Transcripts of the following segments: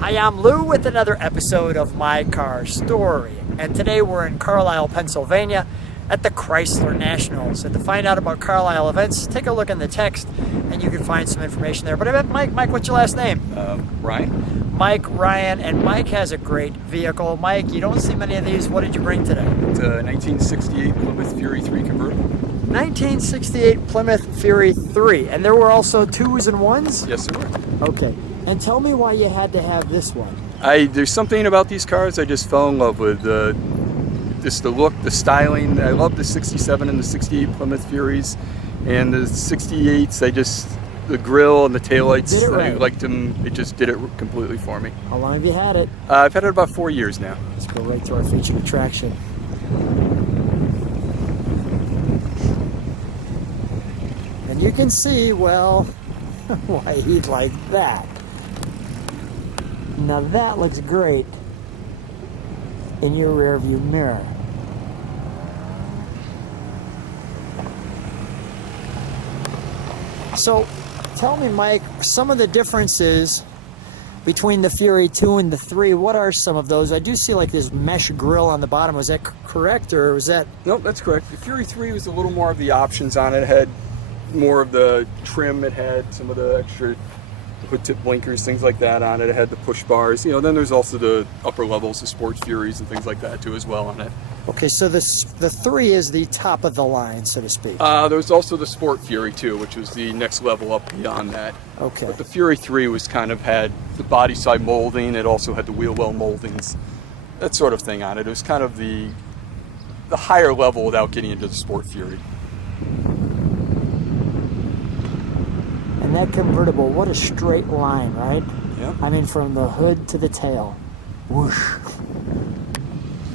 Hi, I'm Lou with another episode of My Car Story. And today we're in Carlisle, Pennsylvania at the Chrysler Nationals. And to find out about Carlisle events, take a look in the text and you can find some information there. But I met Mike. Mike, what's your last name? Ryan. Mike Ryan. And Mike has a great vehicle. Mike, you don't see many of these. What did you bring today? It's a 1968 Plymouth Fury III Convertible. 1968 Plymouth Fury 3. And there were also 2s and 1s? Yes, there were. Okay. And tell me why you had to have this one. There's something about these cars I just fell in love with. Just the look, the styling. I love the 67 and the 68 Plymouth Furies. And the 68s, the grille and the taillights, Did it right. I liked them. It just did it completely for me. How long have you had it? I've had it about 4 years now. Let's go right to our featured attraction. And you can see, well, why he'd like that. Now that looks great in your rear view mirror. So tell me, Mike, some of the differences between the Fury 2 and the 3. What are some of those? I do see like this mesh grille on the bottom. Was that correct, or was that? Nope, that's correct. The Fury 3 was a little more of the options on it. It had more of the trim. It had some of the extra hood tip blinkers, things like that on it. It had the push bars. You know, then there's also the upper levels, the Sports Furies and things like that too as well on it. Okay, so the 3 is the top of the line, so to speak. There's also the Sport Fury too, which was the next level up beyond that. Okay. But the Fury 3 was kind of had the body side molding. It also had the wheel well moldings, that sort of thing on it. It was kind of the higher level without getting into the Sport Fury. And that convertible, what a straight line, right? Yeah. I mean, from the hood to the tail. Whoosh.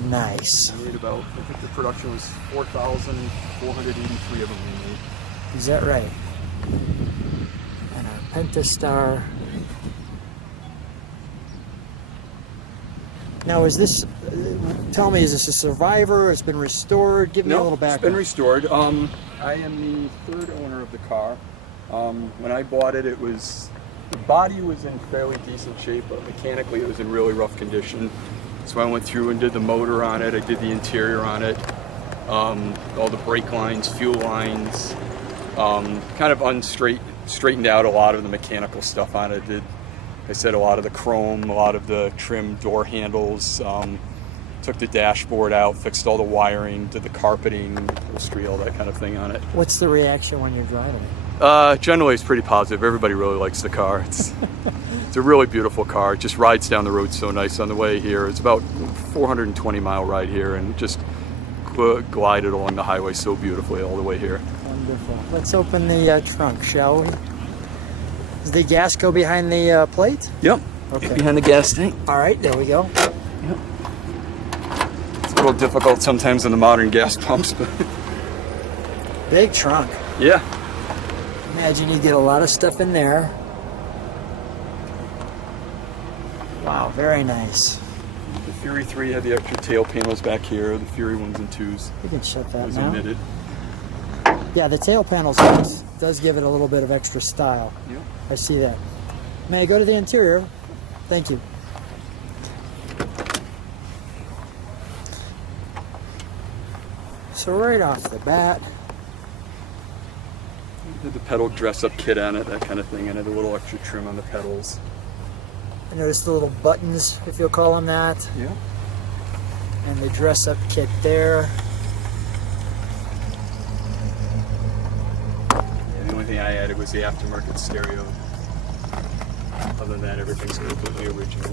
Nice. I made about, I think the production was 4,483 of them we made. Is that right? And our Pentastar. Now, is this, tell me, is this a survivor? It's been restored? Give me a little background. It's been restored. I am the third owner of the car. When I bought it, the body was in fairly decent shape, but mechanically it was in really rough condition. So I went through and did the motor on it. I did the interior on it, all the brake lines, fuel lines, kind of straightened out a lot of the mechanical stuff on it. Did, like I said, a lot of the chrome, a lot of the trim door handles. Took the dashboard out, fixed all the wiring, did the carpeting, upholstery, all that kind of thing on it. What's the reaction when you're driving it? Generally, it's pretty positive. Everybody really likes the car. It's a really beautiful car. It just rides down the road so nice on the way here. It's about 420-mile ride here, and just glided along the highway so beautifully all the way here. Wonderful. Let's open the trunk, shall we? Does the gas go behind the plate? Yep. Okay. Behind the gas tank. All right, there we go. Yep. It's a little difficult sometimes in the modern gas pumps, but Big trunk. yeah. Imagine you get a lot of stuff in there. Wow, very nice. The Fury 3 had the extra tail panels back here. The Fury 1s and 2s You can shut that was now. omitted. Yeah, the tail panels does give it a little bit of extra style. Yep. I see that. May I go to the interior? Thank you. So right off the bat, Did the pedal dress-up kit on it, that kind of thing, and had a little extra trim on the pedals. I noticed the little buttons, if you'll call them that, Yeah. and the dress-up kit there. The only thing I added was the aftermarket stereo. Other than that, everything's completely original.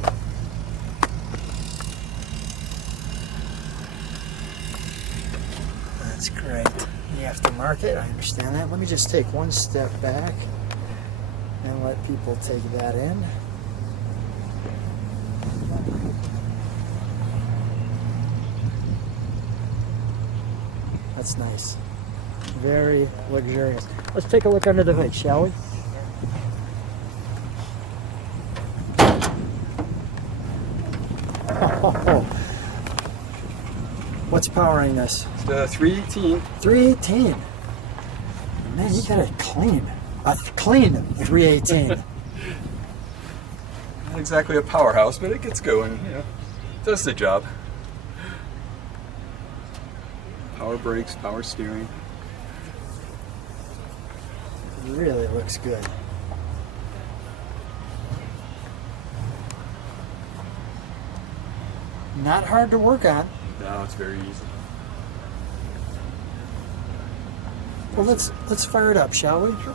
That's great. The aftermarket, I understand that. Let me just take one step back and let people take that in. That's nice. Very luxurious. Let's take a look under the hood, shall we? Oh. What's powering this? It's the 318. 318. Man, you got a clean 318. Not exactly a powerhouse, but it gets going, you know. Does the job. Power brakes, power steering. Really looks good. Not hard to work on. No, it's very easy. Well, let's fire it up, shall we? Sure.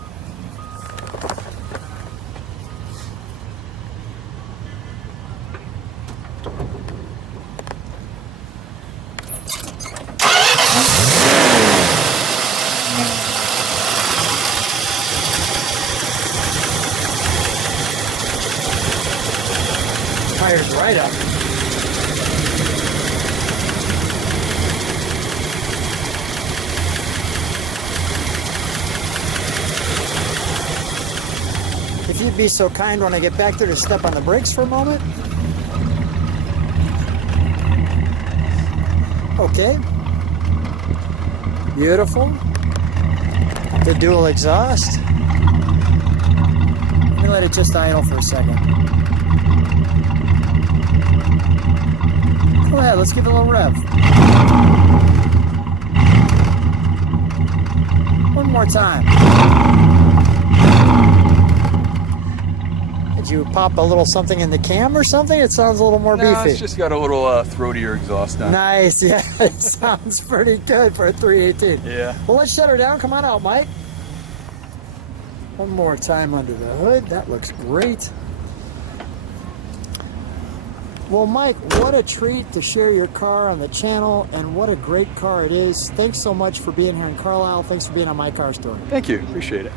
Fired right up. If you'd be so kind when I get back there to step on the brakes for a moment. Okay. Beautiful. The dual exhaust. Let me let it just idle for a second. Go ahead, let's give it a little rev. One more time. Did you pop a little something in the cam or something? It sounds a little more No, beefy. it's just got a little throatier exhaust on it. Nice, yeah, it sounds pretty good for a 318. Yeah. Well, let's shut her down. Come on out, Mike. One more time under the hood. That looks great. Well, Mike, what a treat to share your car on the channel, and what a great car it is. Thanks so much for being here in Carlisle. Thanks for being on My Car Story. Thank you. Appreciate it.